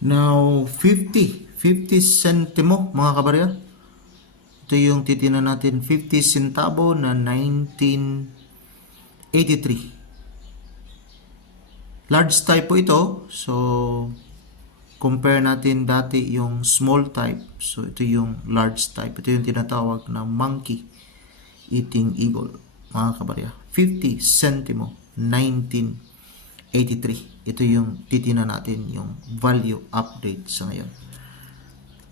Now, 50 centimo mga kabarya. Ito yung titinan natin, 50 centavo na 1983. Large type po ito. So, compare natin dati yung small type. So, ito yung large type. Ito yung tinatawag na monkey eating eagle, mga kabarya. 50 centimo, 1983. Ito yung titinan natin, yung value update sa ngayon.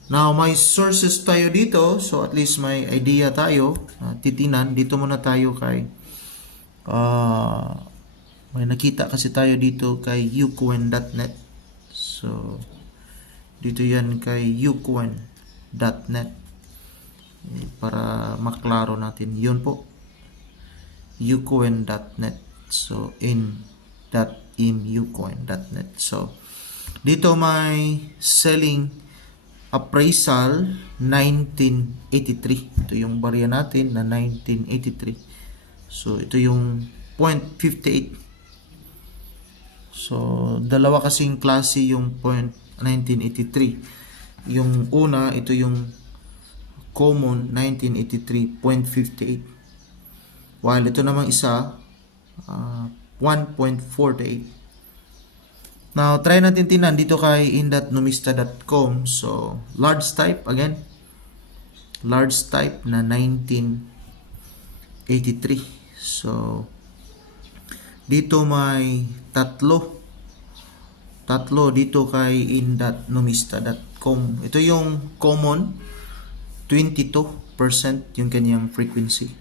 Now, may sources tayo dito. So, at least may idea tayo. Titinan. Dito muna tayo kay may nakita kasi tayo dito kay ucoin.net. So, dito yan kay ucoin.net. Para maklaro natin. Yun po. ucoin.net. So, ucoin.net. So, dito may selling appraisal 1983. Ito yung barya natin na 1983. So, ito yung 0.58. So, dalawa kasing klase yung 1983. Yung una, ito yung common 1983.58. While ito namang isa, 1.48. Now, try natin tinan dito kay in.numista.com. So, large type, again. Large type na 1983. So, dito may tatlo dito kay in.numista.com. Ito yung common, 22% yung kanyang frequency.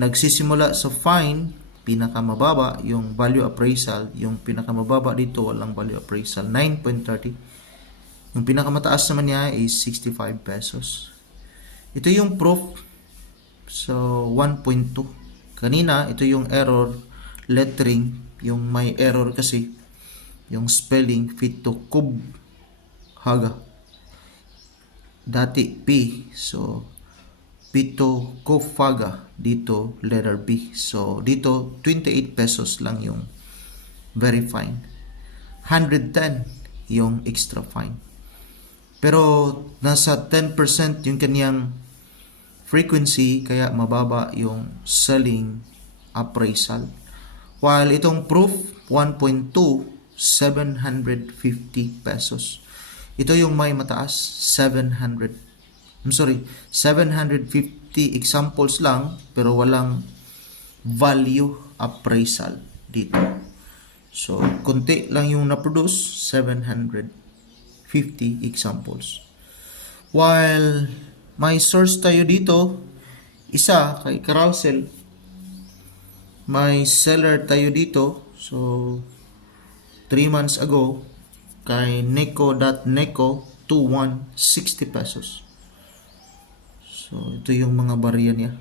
Nagsisimula sa fine, pinakamababa, yung value appraisal, yung pinakamababa dito, walang value appraisal, 9.30. Yung pinakamataas naman niya is 65 pesos. Ito yung proof, so 1.2. Kanina, ito yung error lettering, yung may error kasi, yung spelling, fit to kub, haga. Dati P, so Pito Kofaga, dito letter B. So dito 28 pesos lang yung very fine, 110 yung extra fine. Pero nasa 10% yung kanyang frequency, kaya mababa yung selling appraisal. While itong proof 1.2, 750 pesos. Ito yung may mataas, 750 examples lang, pero walang value appraisal dito. So, konti lang yung na-produce, 750 examples. While may source tayo dito, isa kay carousel, may seller tayo dito. So, 3 months ago, kay neko.neko, 2160 pesos. So, ito yung mga barya niya.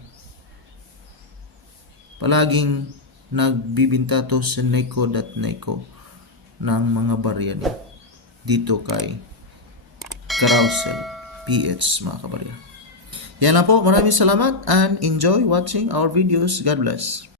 Palaging nagbibinta to sa neko.neko ng mga barya niya. Dito kay Carousel PH, mga kabarya. Yan lang po. Maraming salamat and enjoy watching our videos. God bless.